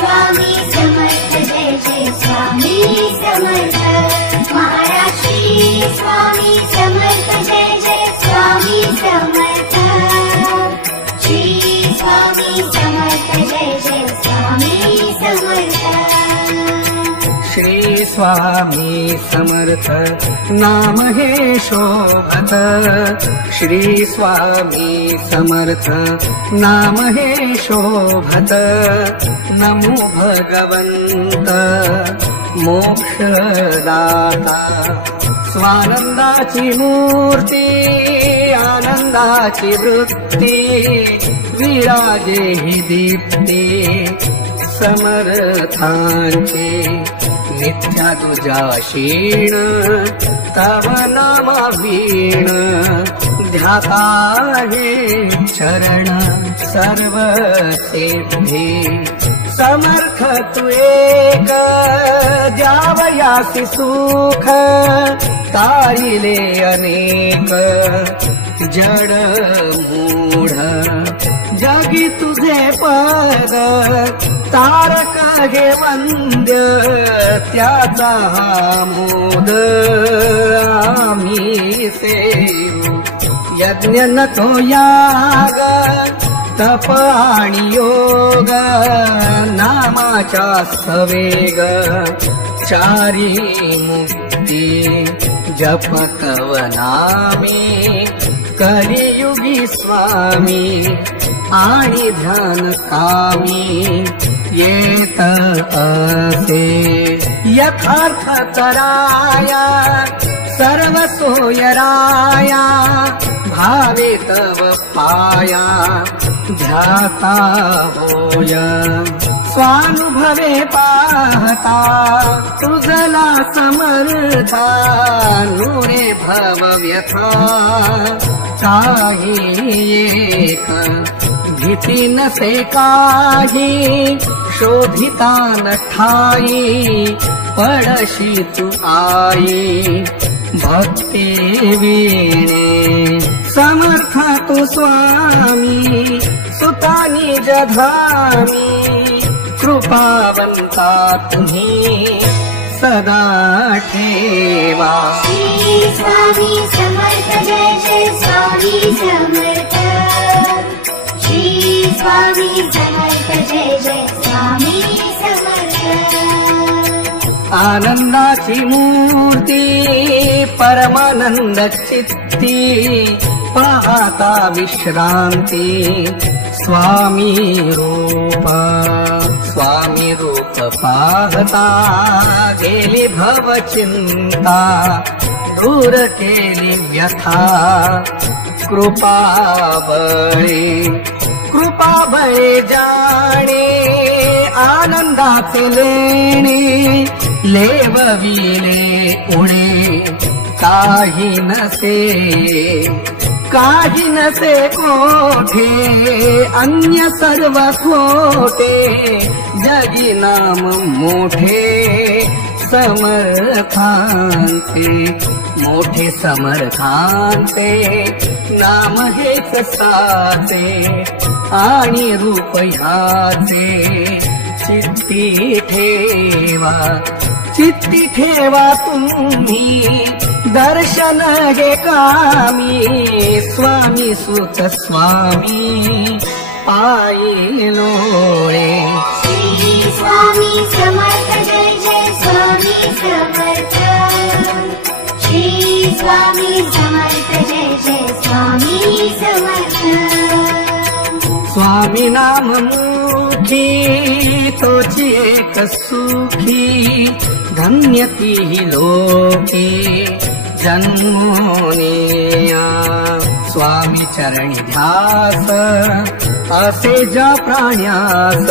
स्वामी समर्थ जय जय स्वामी समर्थ महाराज श्री स्वामी समर्थ जय जय स्वामी समर्थ श्री स्वामी समर्थ जय जय स्वामी समर्थ श्री स्वामी समर्थ नाम हे शोभत श्री स्वामी समर्थ नाम हे शोभत नमो भगवंत मोक्षदाता स्वानंदाची मूर्ती आनंदाची वृत्ती विराजे ही दीप्ती समर्थांची नित्या तुझ्या क्षीण तव नाम वीण ध्याता हे चरण सर्व सिद्धी समर्थ तू एक द्यावयासी सुख तारिले अनेक जड मूढ जगी तुझे पद तारक हे वंद्य त्याचा मोद आम्ही सेवू यज्ञ न तो याग तप आणि योग नामाचा सवेग चारी मुक्ती जप तव नामी कलियुगी स्वामी आणि ध्यान कामी येत असे यथार्थ तराया सर्व सोयराया भावे तव पाया ध्याता होय स्वानुभवे पाहता तुझला समर्था नुरे भव व्यथा काही एक भीती नसे काही शोधिता न ठाई पडशी तू आई भक्ती वीणे समर्थ तू स्वामी सुतानी जधामी कृपावंता तुम्ही सदा ठेवा श्री स्वामी समर्थ जय जय स्वामी समर्थ श्री स्वामी समर्थ जय जय स्वामी समर्थ आनंदाची मूर्ती परमानंद चित्ती पाहता विश्रांती स्वामी रूप पाहता गेली भव चिंता दूर केली व्यथा कृपा बळे जाणे आनंदाचे लेणे लेवविले उणे काही नसे कोठे अन्य सर्व खोटे जगी नाम मोठे समर्थांचे नाम हेच साचे आणि रूप ह्याचे चित्ती ठेवा तुम्ही दर्शन हे कामी स्वामी सुत स्वामी पायी लोळे श्री स्वामी समर्थ जय जय स्वामी समर्थ श्री स्वामी समर्थ जय जय स्वामी समर्थ स्वामी नाम मुखी तोची एक सुखी धन्य ती लोके जन्मोनिया स्वामी चरणी ध्यास असे ज्या प्राण्यास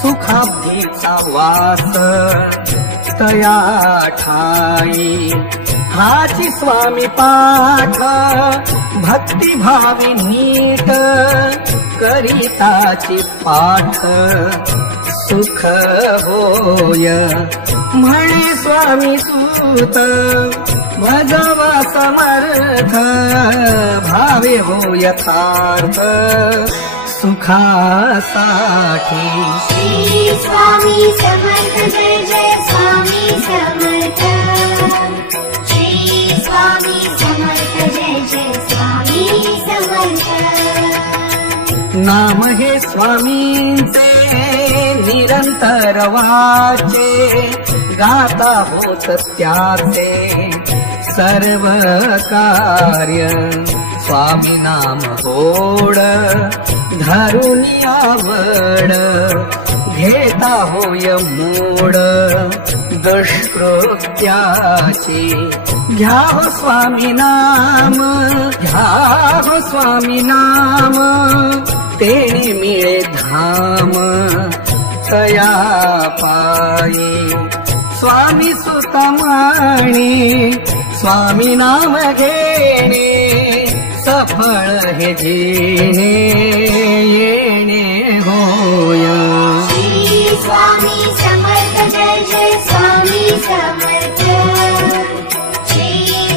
सुखाब्धीचा वास तया ठाई हाची स्वामी पाठ भक्ती भावी नीट करिताची पाठ सुख होय म्हणे स्वामी सूत भजवा समर्थ भावे हो यथार्थ सुखासाठी. श्री स्वामी समर्थ जय जय स्वामी समर्थ. श्री स्वामी समर्थ जय जय स्वामी समर्थ. नाम हे स्वामींचे निरंतर वाचे, गाता होत त्याचे सर्व कार्य. स्वामी नाम गोड धरून आवड, घेता होय मूड दुष्कृत्याची. घ्या हो स्वामी नाम, घ्या हो स्वामी नाम, तेणे मिळे धाम तया पायी. स्वामी सुतमाणी स्वामी नाम घेणे, सफळ हे जेणे येणे होय. श्री स्वामी समर्थ जय जय स्वामी समर्थ. श्री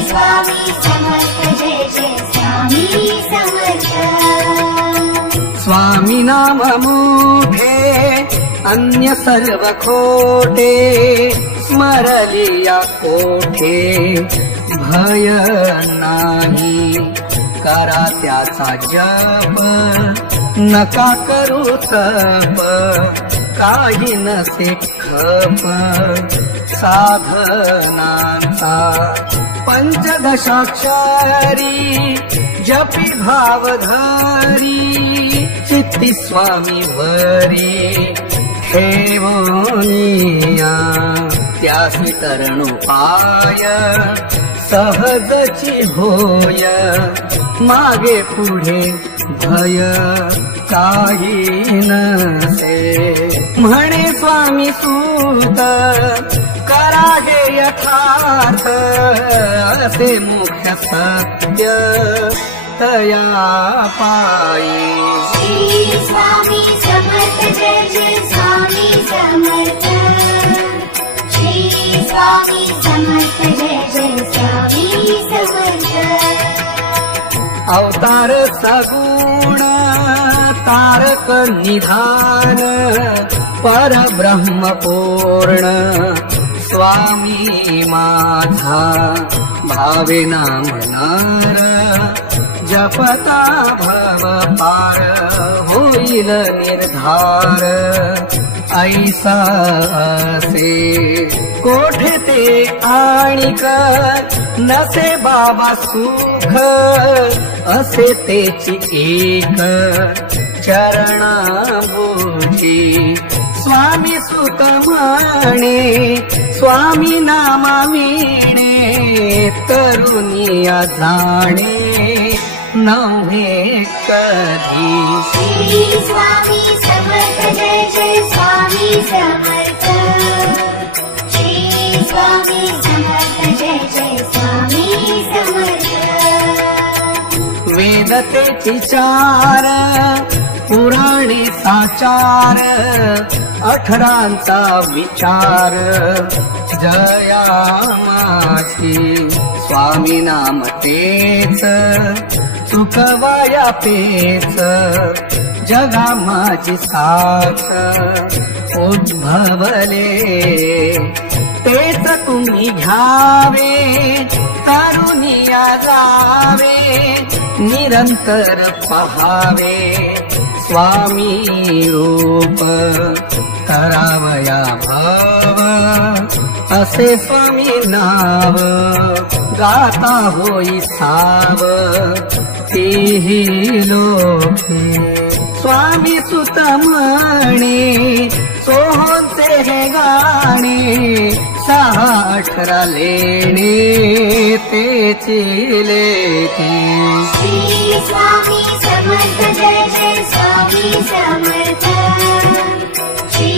स्वामी समर्थ जय जय स्वामी समर्थ. स्वामी नाम मोठे अन्य सर्व खोटे, स्मरलिया कोठे भय नाही. करा त्याचा जप नका करू तप, काही नसे खप साधनांचा. पंचदशाक्षरी जपी भाव धरी, चित्ती स्वामी वरी ठेवनिया. त्यासी तरणोपाय सहजची होय, मागे पुढे भय काही नसे. म्हणे स्वामी सूत करा हे यथार्थ, असे मुख्य सत्य तया पायी. श्री स्वामी समर्थ जय जय स्वामी समर्थ. श्री स्वामी समर्थ जय जय स्वामी समर्थ. अवतार सगुण तारक निधान, परब्रह्म पूर्ण स्वामी माझा. भावे नाम नर जपता भव पार, होईल निर्धार ऐसा असे. कोठे ते आणिक नसे बाबा सुख, असे तेची एक चरणाबुजी. स्वामी सुत म्हणे स्वामी नामा वीणे, तरुनिया जाणे नव्हे कधी. श्री स्वामी समर्थ जय जय स्वामी समर्थ. श्री स्वामी समर्थ जय जय स्वामी समर्थ. वेदतेची चार पुराणे साचार, अठरांचा विचार जया माझी. स्वामी नाम तेच चुकवाया पेच, जगा माझी साथ उद्भवले. तेच तुम्ही घ्यावे तरुनिया जावे, निरंतर पहावे स्वामी रूप. करावया भाव असे स्वामी नाव, गाता होई साव तेही लोके. स्वामी सुत म्हणे सोहोंचे हे गाणे, 6-18 लेणे तेची लेखे. श्री स्वामी समर्थ जय जय स्वामी समर्थ. श्री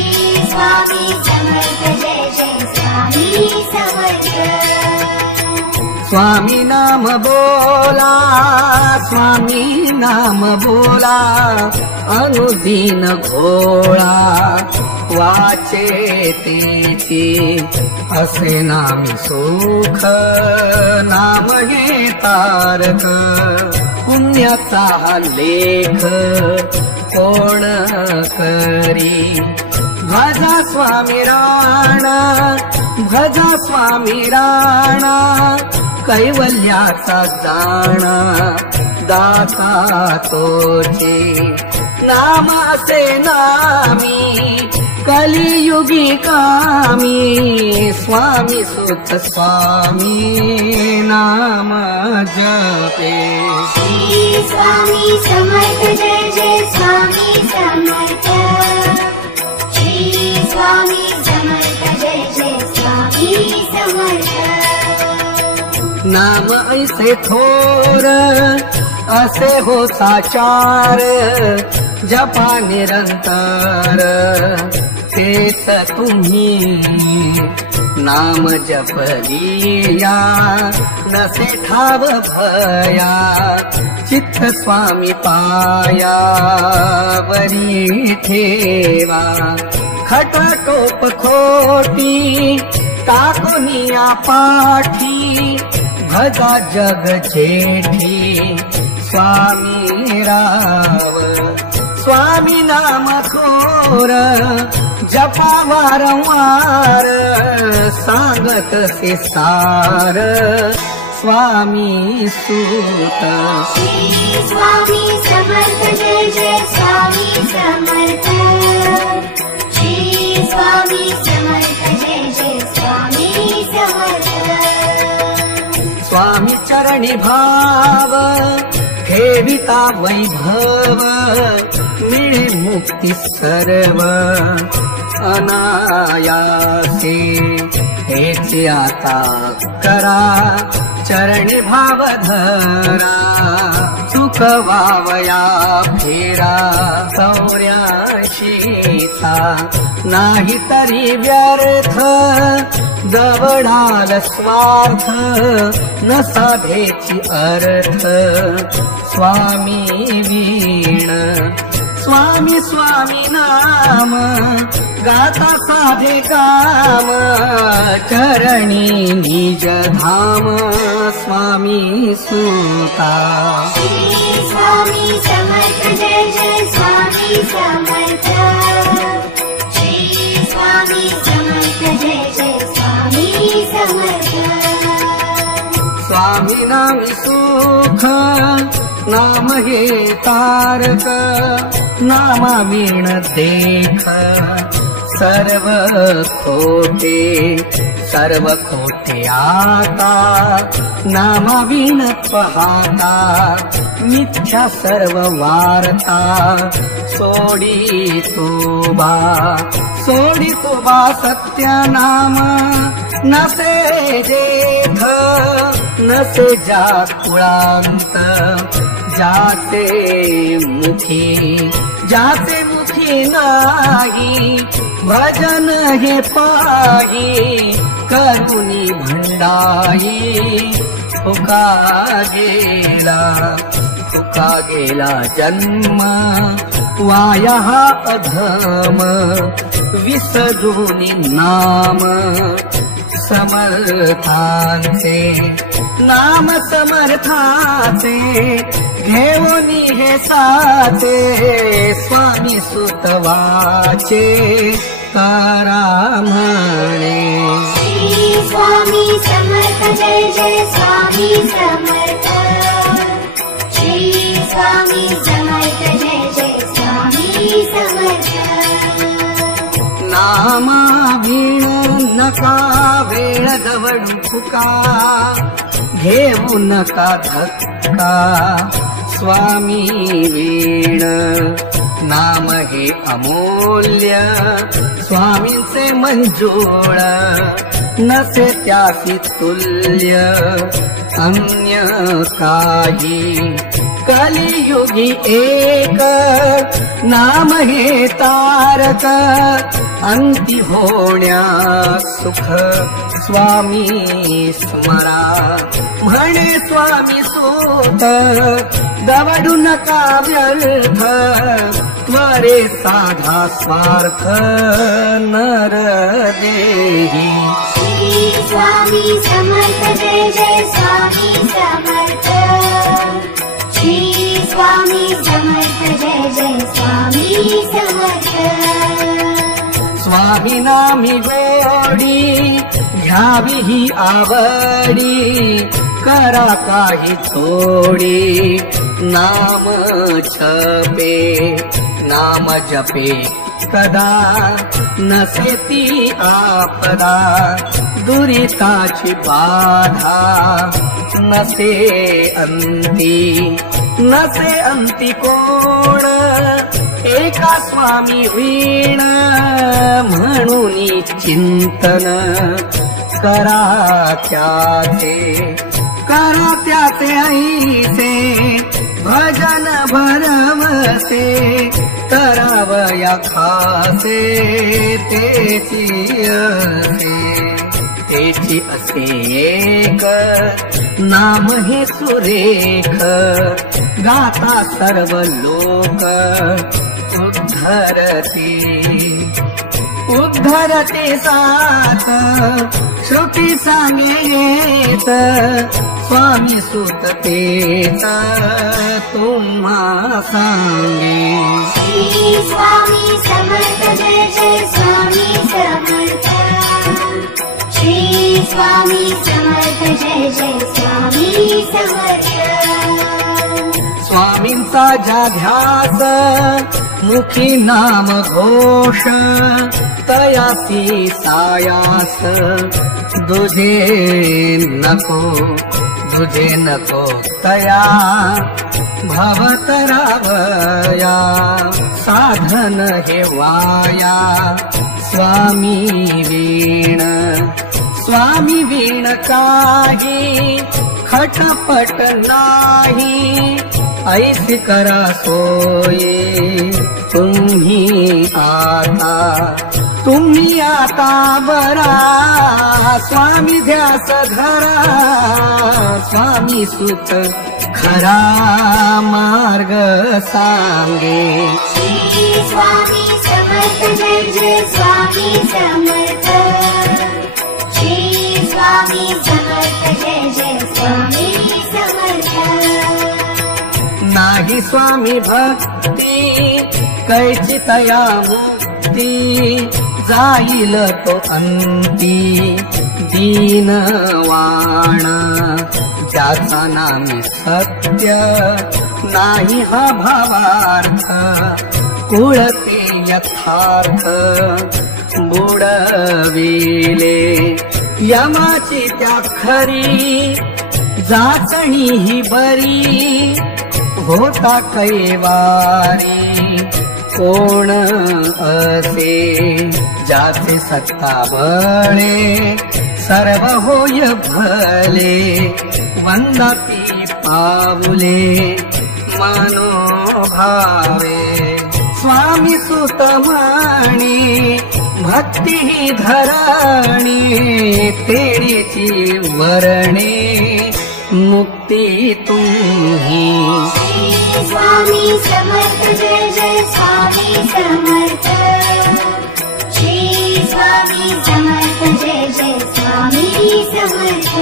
स्वामी समर्थ जय जय स्वामी समर्थ. स्वामी नाम बोला, स्वामी नाम बोला, अनुदीन घोळा वाचे तेची. असे नामी सुख नाम हे तारक, पुण्याचा हा लेख कोण करी. भजा स्वामी राणा, भजा स्वामी राणा, कैवल्याचा जाणा दाता तोचे. नाम असे नामी कलियुगी कामी, स्वामी सुत स्वामी नाम जपे. श्री स्वामी समर्थ जय जय स्वामी समर्थ. श्री स्वामी समर्थ जय जय स्वामी समर्थ. नाम ऐसे थोर असे हो साचार, जपा निरंतर तेच तुम्ही. नाम जपलिया नसे ठाव भया, चित्त स्वामी पाया वरी ठेवा. खटटोप खोटी टाकुनिया पाठी, भजा जग जेठी स्वामी राव. स्वामी नाम थोर जपा वारंवार, सांगत से सार स्वामी सूत. श्री स्वामी समर्थ जय जय स्वामी समर्थ. श्री स्वामी समर्थ जय जय स्वामी समर्थ. स्वामी चरणी भाव ठेविता वैभव, मिळे मुक्ती सर्व अनायासे. हेच आता करा चरणी भाव धरा, चुकवावया फेरा 84चा. नाही तरी व्यर्थ दवडाल स्वार्थ, न साधेची अर्थ स्वामी वीण. स्वामी स्वामी नाम गाता साधे काम, चरणी निज धाम स्वामी सूता. श्री स्वामी समर्थ जय जय स्वामी समर्थ. श्री स्वामी समर्थ जय जय स्वामी समर्थ. स्वामी नामी सुख नाम हे तारक, नामा वीण देख सर्व खोटे आता. नामा वीण पाहता मिथ्या सर्व वार्ता. सोडी तुबा सत्य नाम, नसे जेठ नसे जाकुळांत. जाचे मुखी नाही भजन हे पायी. करुणी भंडाई फुका गेला जन्म, वाया हा अधम विसरूनी नाम. समर्थांचे नाम समर्थाचे, घेऊनी हे साचे स्वामी सुतवाचे तारा म्हणे. श्री स्वामी समर्थ जय जय स्वामी समर्थ. श्री स्वामी समर्थ जय जय स्वामी समर्थ. नामा वीण नका वेळ दवडू फुका, घेऊ नका धक्का स्वामी वीण. नाम हे अमूल्य स्वामींचे मंजूळ, नसे त्यासी तुल्य अन्य काही. कलियुगी एक नाम हे तारक, अंती होण्या सुख स्वामी स्मरा. म्हणे स्वामी सूत दवडू नका व्यर्थ, त्वरे साधा स्वार्थ नर देही. श्री स्वामी समर्थ जय जय स्वामी समर्थ. श्री स्वामी समर्थ जय जय स्वामी समर्थ स्वामी नामी गोडी घ्यावी ही आवडी करा काही थोडी नाम छपे नाम जपे कदा नसे ती आपदा दुरिताची बाधा नसे अंती कोण एका स्वामी वीण म्हणून चिंतन करा त्याचे ऐसे भजन भरवसे करावया खासे तेची असे एक नाम हे सुरेख गाता सर्व लोक उद्धरते सात श्रुती सांगेत स्वामी सुत तेच तुम्हा सांगे श्री स्वामी समर्थ जय जय स्वामी समर्थ श्री स्वामी समर्थ जय जय स्वामी समर्थ स्वामींचा ज्या ध्यास मुखी नाम घोष तयासी सायास दुजे नको तया भवतरावया साधन हे वाया स्वामी वीण काही खटपट नाही ऐसी करा सोये तुम्ही आता बरा स्वामी ध्यास धरा स्वामी सुत खरा मार्ग सांगे श्री स्वामी समर्थ जय जय स्वामी समर्थ श्री स्वामी समर्थ जय जय स्वामी समर्थ नाही स्वामी भक्ती कैची तया मुक्ती जाईल तो अंती दीनवाण ज्याचा नामी सत्य नाही हा भावार्थ कुळते यथार्थ बुडविले यमाची त्या खरी जाचणी ही बरी होता कैवारी कोण असे ज्याचे सत्ता बळे सर्व होय भले वंदती पावले मनोभावे स्वामी सुत म्हणे भक्ती ही धरणी तेरीची वर्णे मुक्ती तुम्ही श्री स्वामी समर्थ जय जय स्वामी समर्थ श्री स्वामी समर्थ जय जय स्वामी समर्थ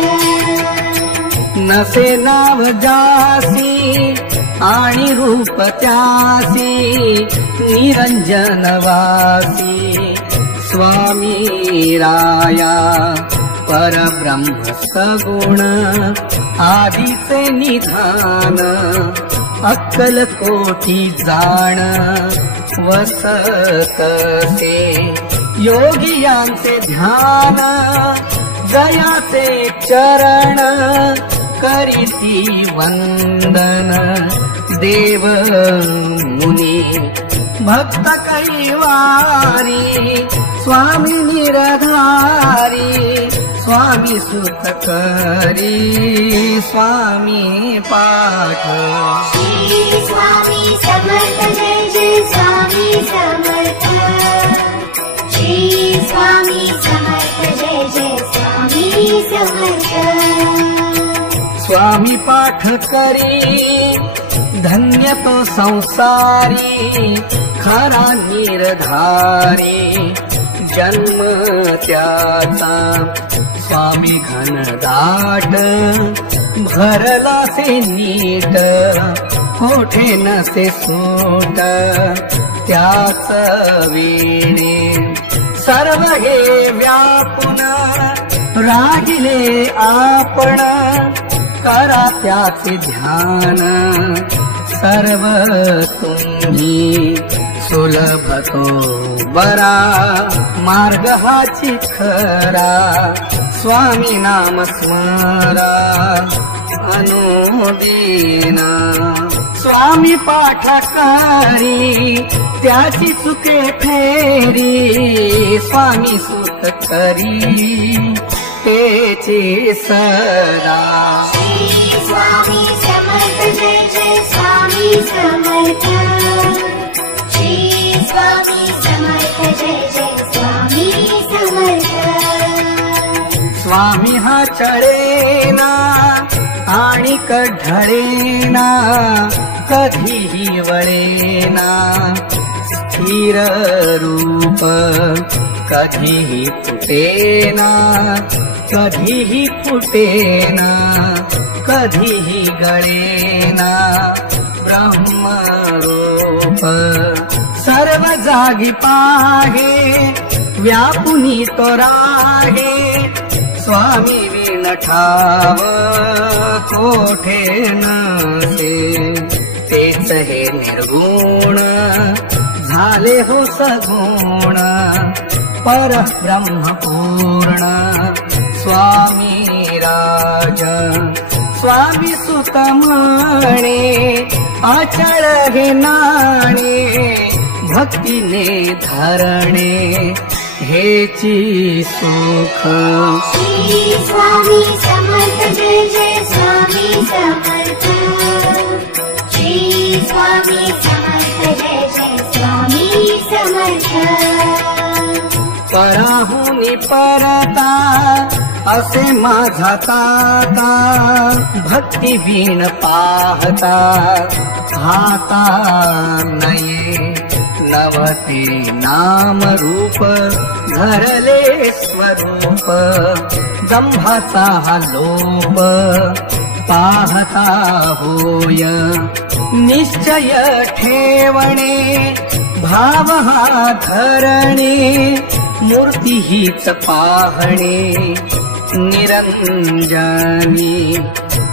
नसे नाव जासी आणि रूप त्यासी निरंजन वासी स्वामी राया परब्रह्म सगुण आदिचे निधान अक्कल कोटी जाण वसतसे योगियांचे ध्यान जयाचे चरण करीती वंदन देव मुनी भक्त कैवारी स्वामी निरधारी स्वामी सुत करी स्वामी पाठ श्री स्वामी समर्थ जय जय स्वामी समर्थ श्री स्वामी समर्थ जय जय स्वामी समर्थ स्वामी पाठ करी धन्य तो संसारी खरा निर्धारी जन्म त्याचा स्वामी घनदाट भरला से नीट कोठे नसे सूट त्याच वीणे सर्व हे व्यापून राहिले आपण करा त्याचे ध्यान सर्व तुम्ही सुलभ तो बरा मार्ग हाची खरा स्वामी नाम स्मरा अनुदीना स्वामी पाठकारी त्याची चुके फेरी स्वामी सुत करी तेची सदा श्री स्वामी समर्थ जय जय स्वामी समर्थ श्री स्वामी समर्थ जय जय स्वामी समर्थ स्वामी हा चढेना आणि कढळेना कधीही वळेना स्थिर रूप कधीही फुटेना कधीही फुटेना कधीही गळेना ब्रह्मरूप सर्व जागी पाहे व्यापुनी तो राहे स्वामी विण ठाव कोठे नसे तेच हे निर्गुण झाले हो सगुण परब्रह्म पूर्ण स्वामी राज स्वामी सुत म्हणे अचळ हे नाणे भक्तीने धरणे हेची सुख श्री स्वामी समर्थ जय जय स्वामी समर्थ श्री स्वामी समर्थ जय जय स्वामी समर्थ पराहुनी परता असे माझा ताता भक्ती वीण पाहता हाता नये नवते नाम रूप धरले स्वरूप दंभाचा हा लोप पाहता होय निश्चय ठेवणे भाव हा धरणे मूर्ती हीच पाहणे निरंजनी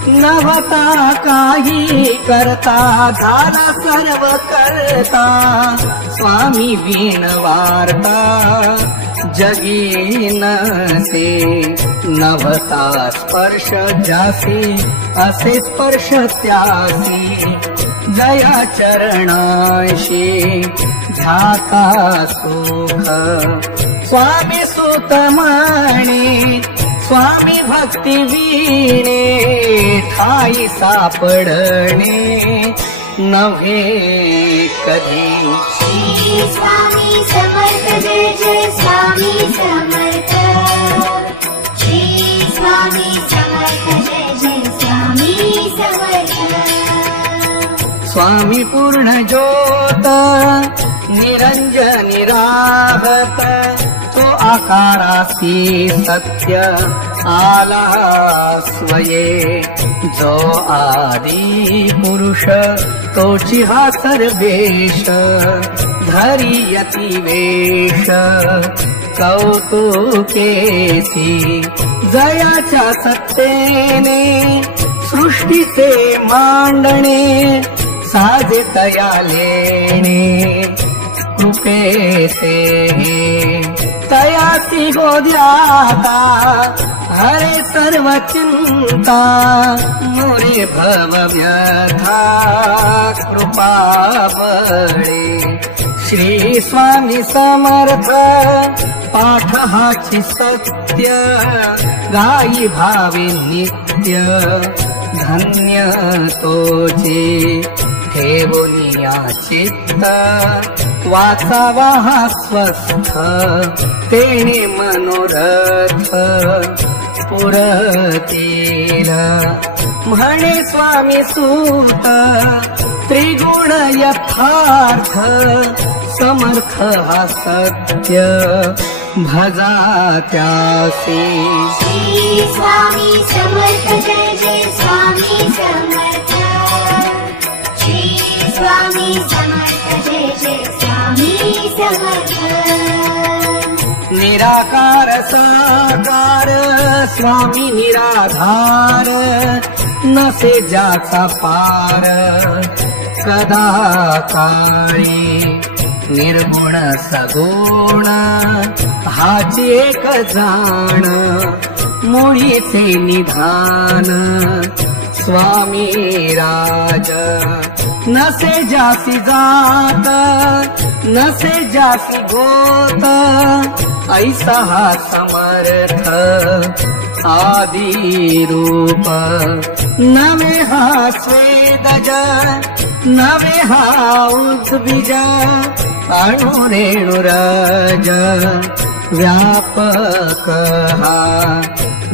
नवता काही करता झाला सर्व करता स्वामी वीण वार्ता जगी नसे नवता स्पर्श जासी असे स्पर्श त्यासी जया चरणाशी ध्याता सुख स्वामी सुत म्हणे स्वामी भक्ती वीणे ठाई सापडणे नव्हे कधी श्री स्वामी समर्थ जय जय स्वामी समर्थ श्री स्वामी समर्थ जय जय स्वामी समर्थ स्वामी पूर्ण ज्योत निरंजनी राहत तो आकारासी सत्य आला स्वये जो आदि पुरुष तोची हा सर्वेश धरियती वेश कौतुकेसी जयाच्या सत्तेने सृष्टीचे मांडणे साजे तया लेणे कृपेसे तयासी गोद्याता हरे सर्व चिंता मोरे भव व्यथा कृपा बळे श्री स्वामी समर्थ पाठ हाची सत्य गायी भावी नित्य धन्य तोचे ठेवोनिया चित्त वाचावा हा स्वस्थ तेने मनोरथ पुरतील म्हणे स्वामी सूत त्रिगुण यथार्थ समर्थ हा सत्य भजा त्यासी श्री स्वामी समर्थ जय जय स्वामी समर्थ श्री स्वामी समर्थ जय जय स्वामी स्वामी समर्थ निराकार साकार स्वामी निराधार नसे ज्याचा पार सदा काळी निर्गुण सगुण हाची एक जाण मुळीचे निधान स्वामी राज नसे जासी जात नसे जासी गोत ऐसा हा समर्थ आदि रूप नवे हा स्वेदज नवे हा उद्बीज अणु रेणुरज व्यापक हा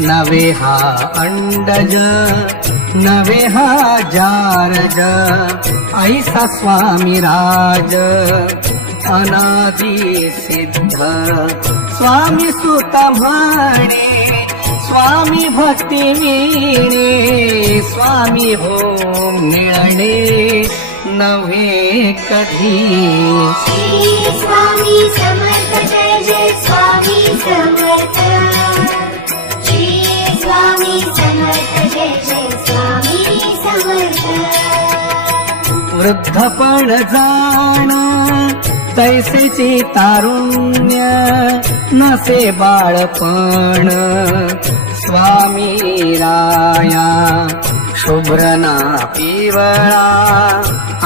नवे हा अंडज नवे हा जारज ऐसा स्वामी राज अनादि सिद्ध स्वामी सुत म्हणे स्वामी भक्ती मिळे स्वामी हो मिळणे नव्हे कधी श्री स्वामी समर्थ जय जय स्वामी समर्थ श्री स्वामी समर्थ जय जय स्वामी समर्थ वृद्धपण जाण तैसेची तारुण्य नसे बाळपण स्वामी राया शुभ्रना पिवळा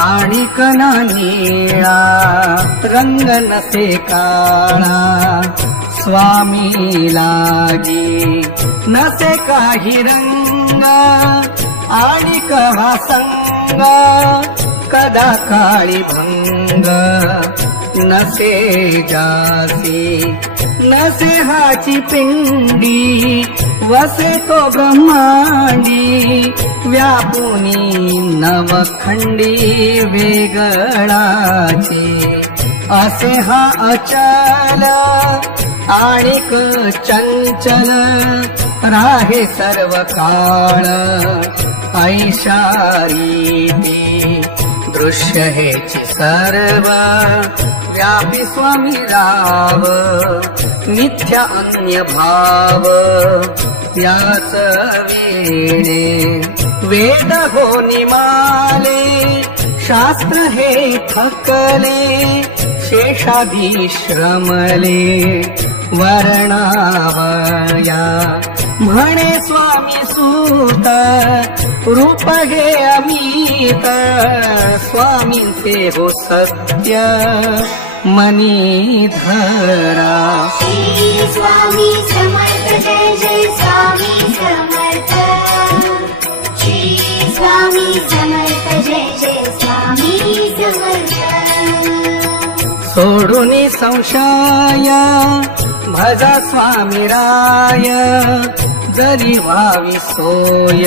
आणि कना निळा रंग नसे काळा स्वामी लागी नसे काही रंग आणि कहा संग कदा काळी भंग नसे जासी नसे हाची पिंडी वसे तो ब्रह्मांडी व्यापुनी नवखंडी वेगळाचे असे हा अचल आणिक चंचल राहे सर्व काळ ऐशारी दृश्य हेची सर्व व्यापी स्वामी राव मिथ्या अन्य भाव याच वेणे वेद हो निमाले शास्त्र हे थकले शेषाधी श्रमले वर्णावया म्हणे स्वामी सूत रूप हे अमित स्वामींचे हो सत्य मनी धरा श्री स्वामी समर्थ जय जय स्वामी समर्थ श्री स्वामी समर्थ जय जय स्वामी समर्थ सोडूनी संशय भजा स्वामी राय जरी व्हावी सोय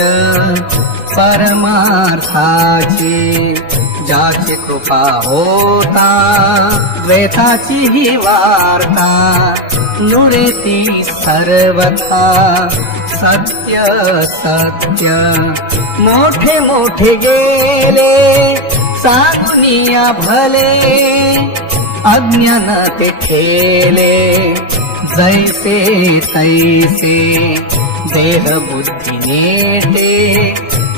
परमार्थाची ज्याची कृपा होता द्वैताची ही वार्ता नुरेती सर्वथा सत्य सत्य मोठे मोठे गेले साधुनिया भले अज्ञान ते ठेले जैसे तैसे देह बुद्धी नेते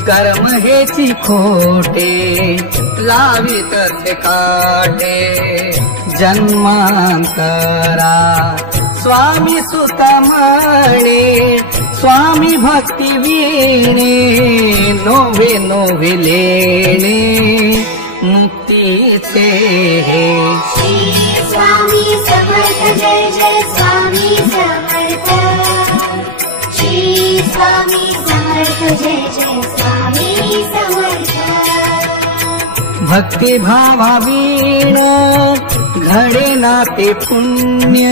कर्म हेची खोटे लावित ते काटे जन्मांतरा स्वामी सुत म्हणे स्वामी भक्ती वीणे नोवे नोवे लेणे मुक्तीचे हे श्री स्वामी समर्थ जय जय स्वामी समर्थ श्री स्वामी समर्थ जय जय स्वामी समर्थ भक्ती भावावीण घडे नाते पुण्य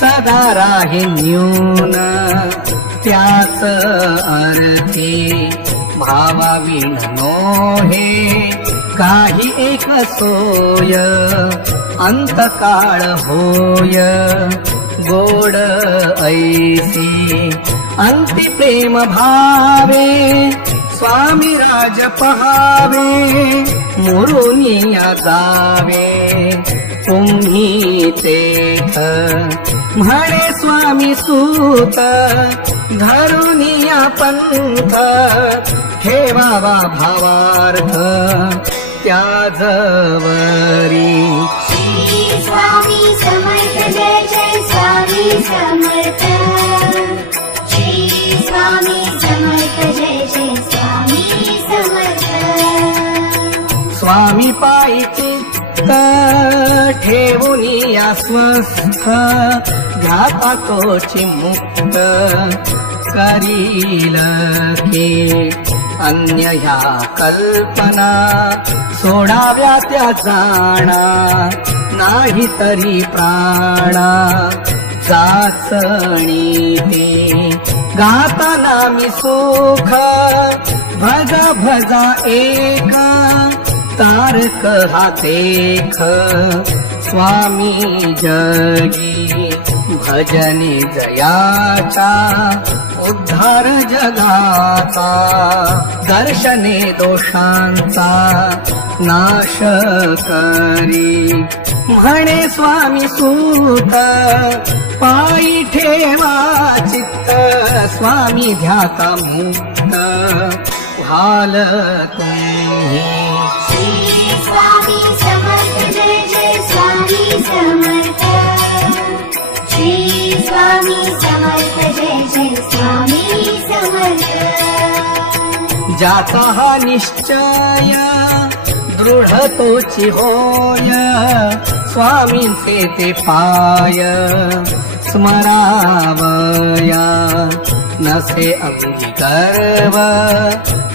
सदा राहे न्यून त्याच अर्थी भावावीण नोहे काही एक सोय अंतकाळ होय गोड ऐसी अंति प्रेम भावे स्वामी राज पहावे मुरुनिया जावे तुम्ही तेथ म्हणे स्वामी सूत धरुनिया पंथ ठेवावा भावार्थ त्याजवरी श्री स्वामी समर्थ जय जय स्वामी समर्थ श्री स्वामी समर्थ जय जय स्वामी समर्थ स्वामी पायी चित्त ठेवूनिया स्वस्थ घाता तोची मुक्त करील की अन्य ह्या कल्पना सोडाव्या त्या जाणा नाही तरी प्राणा जाचणी ते गाताना मी सुख भज भजा एक तारक हा देख स्वामी जगी भजनी जयाचा उद्धार जगाचा दर्शने दोषांचा नाश करी म्हणे स्वामी सूत पायी ठेवा चित्त स्वामी ध्याता मुक्त व्हाल तुम्ही श्री स्वामी समर्थ जय जय स्वामी समर्थ श्री स्वामी समर्थ जय जय स्वामी समर्थ ज्याचा हा निश्चय दृढ तोची होय स्वामींचे ते पाय स्मरावया नसे अंगी गर्व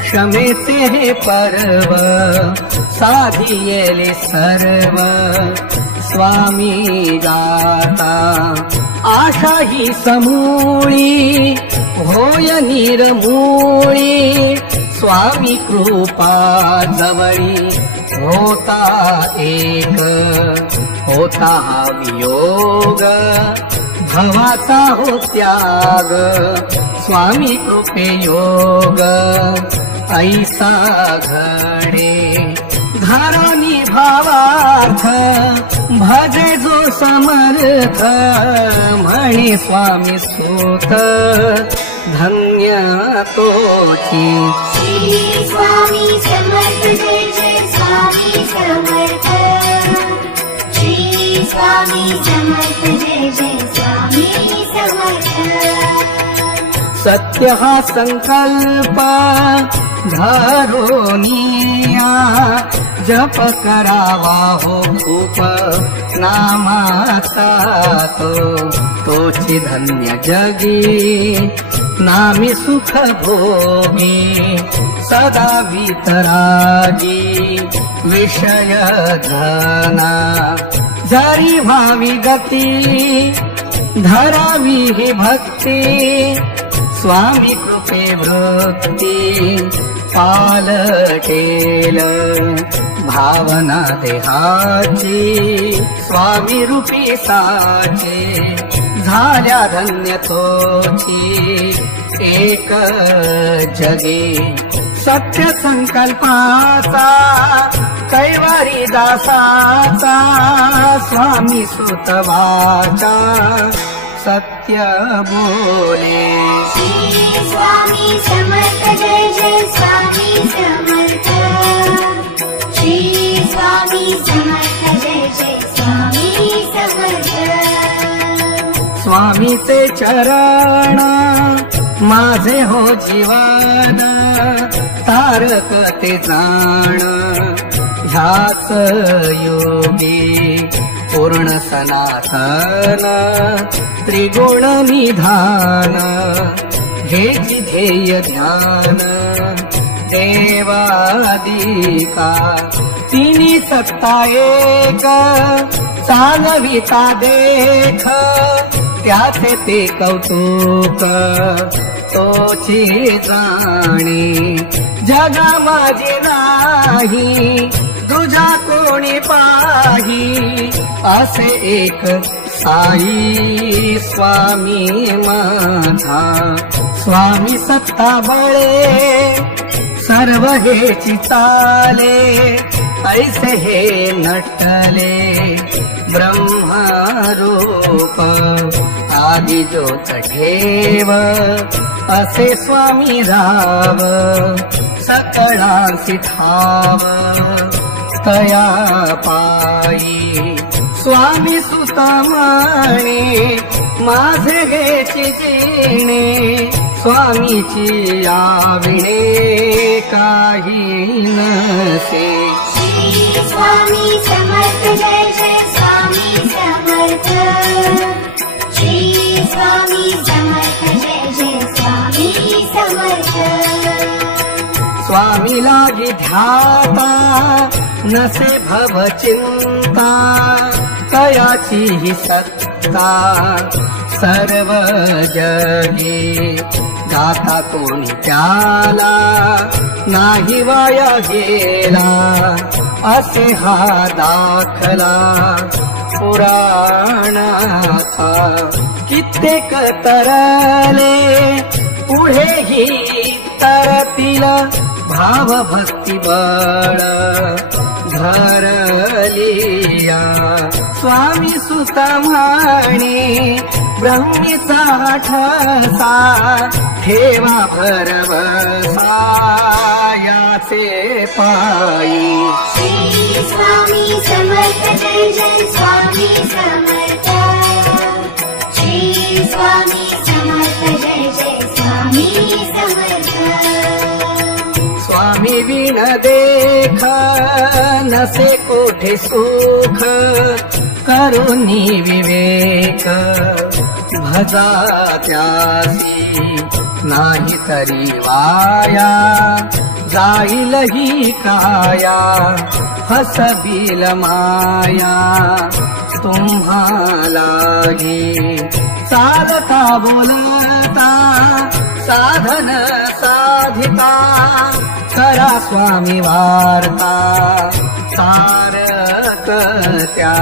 क्षमेचे हे पर्व साधियेले सर्व स्वामी गाता आशा ही समूळी होय निर्मूळी स्वामी कृपा जवळी होता एक होता हा वियोग भवाचा हो त्याग स्वामी कृपे योग ऐसा घडे धरणी भावार्थ भजे जो समर्थ म्हणे स्वामी सूत धन्य तोची श्री स्वामी समर्थ जय जय स्वामी समर्थ श्री स्वामी समर्थ जय जय स्वामी समर्थ सत्य हा संकल्प धरोनिया जप करावा हो खूप नामाचा तोची धन्य जगी नामी सुख भोगी सदा वितरागी विषय धना जरी भावी गती धरावी ही भक्ती स्वामी कृपे वृत्ती पालटेल भावना देहाची स्वामी रूपी साचे झाल्या धन्य तोची एक जगी सत्य संकल्पाचा कैवारी दासाचा स्वामी सुतवाचा सत्य बोले श्री स्वामी समर्थ जय जय स्वामी समर्थ श्री स्वामी समर्थ जय जय स्वामी समर्थ स्वामीचे चरण माझे हो जीवन तारक ते जाण ह्याच योगी पूर्ण सनातन त्रिगुण निधान हेची ध्येय ध्यान देवादिका तिनी सत्ता एक चालविता देख त्याचे ते कौतुक तोची जाणी जगा माझे नाही तुझा कोणी पाही असे एक साई स्वामी माझा स्वामी सत्ता बळे सर्व हेची चाले ऐसे हे नटले ब्रह्मरूप आदि ज्योत ठेव असे स्वामी राव सकळांसी ठाव तया पायी स्वामी सुता म्हणे माझे हेची जिणे स्वामीची आविणे काही नसे श्री स्वामी समर्थ जय जय स्वामी समर्थ श्री स्वामी समर्थ जय जय स्वामी समर्थ स्वामी लागी ध्याता नसे भव चिंता तयाची ही सत्ता सर्व जगी गाता कोणी त्याला नाही वाया गेला असे हा दाखला पुराणाचा कित्येक तरले पुढेही तरतील भाव भक्ती बळ धरलिया स्वामी सुत म्हणे ब्रह्मीचा ठसा ठेवा भरवसा याचे पायी श्री स्वामी समर्थ जय जय स्वामी समर्थ श्री स्वामी समर्थ जय जय स्वामी समर्थ स्वामी विण देख नसे कोठे सुख करुणी विवेक भजा त्यासी नाही तरी वाया जाईल ही काया फसबिल माया तुम्हालाही चालता बोलता साधन साधिता करा स्वामी वार्ता तारक त्या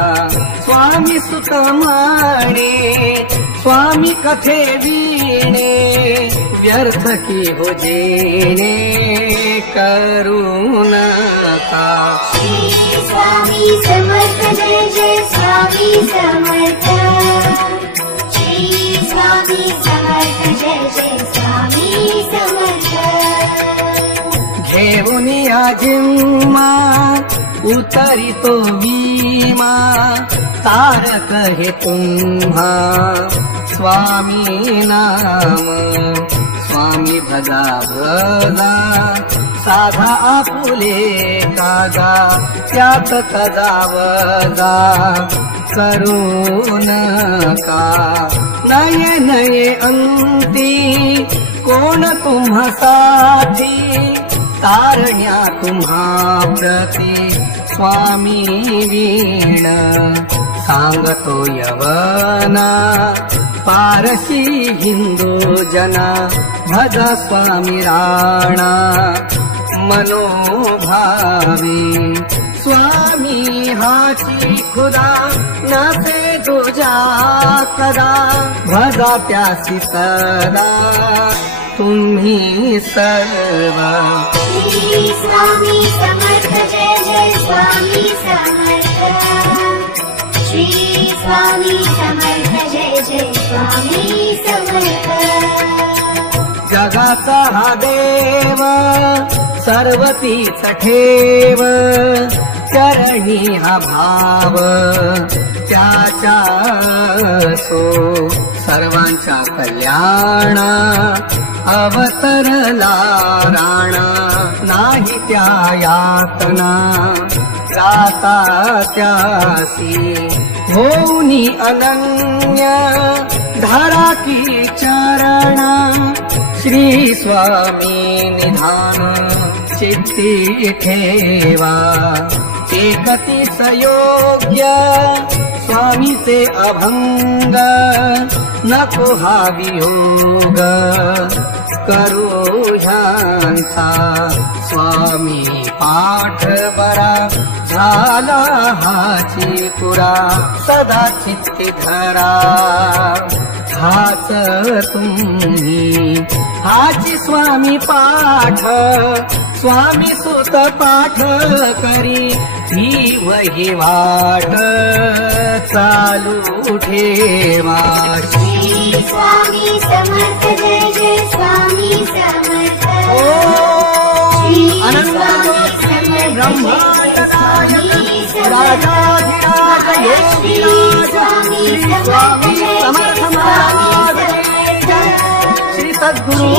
स्वामी सुत म्हणे स्वामी कथे वीणे व्यर्थ की हो जेणे करू नका श्री स्वामी समर्थ जय जय स्वामी समर्थ श्री स्वामी समर्थ जय जय स्वामी समर्थ घेऊन या जिम्मा उतरी तो विमा तारक हे तुम्हा स्वामी नाम स्वामी भजा भजा साधा आपुले कागा त्यात कजावजा करू नका नये नये अंती कोण तुम्हासाठी तारण्या तुम्हा प्रती स्वामी वीण सांगतो यवना पारसी हिंदू जना भजा स्वामी राणा मनोभावी स्वामी हाची खुदा नसे तुझा कदा भजा त्यासी सदा तुम्ही सर्व श्री स्वामी समर्थ जय जय स्वामी समर्थ श्री स्वामी समर्थ जय जय स्वामी समर्थ जगाचा हा देव सर्वतीच ठेव चरणी हा भाव त्याच्या सो सर्वांच्या कल्याणा अवतरला राणा नाही त्या यातना जाता त्यासी होऊनी अनन्य धारा की चरणा श्री स्वामी निधान चित्ती ठेवा एकतीस योग्य स्वामीचे अभंग नको हा वियोग करू ह्यांचा स्वामी पाठ बरा झाला हाची पुरा सदा चित्ती धरा हाच तुम्ही हाची स्वामी पाठ स्वामी सुत पाठ करी ही वहिवाट चालू ठेवा. श्री स्वामी समर्थ जय जय स्वामी समर्थ. श्री अनंत ब्रह्मांड राजाधिराज योगीराज श्री स्वामी समर्थ महाराज. श्री सद्गुरु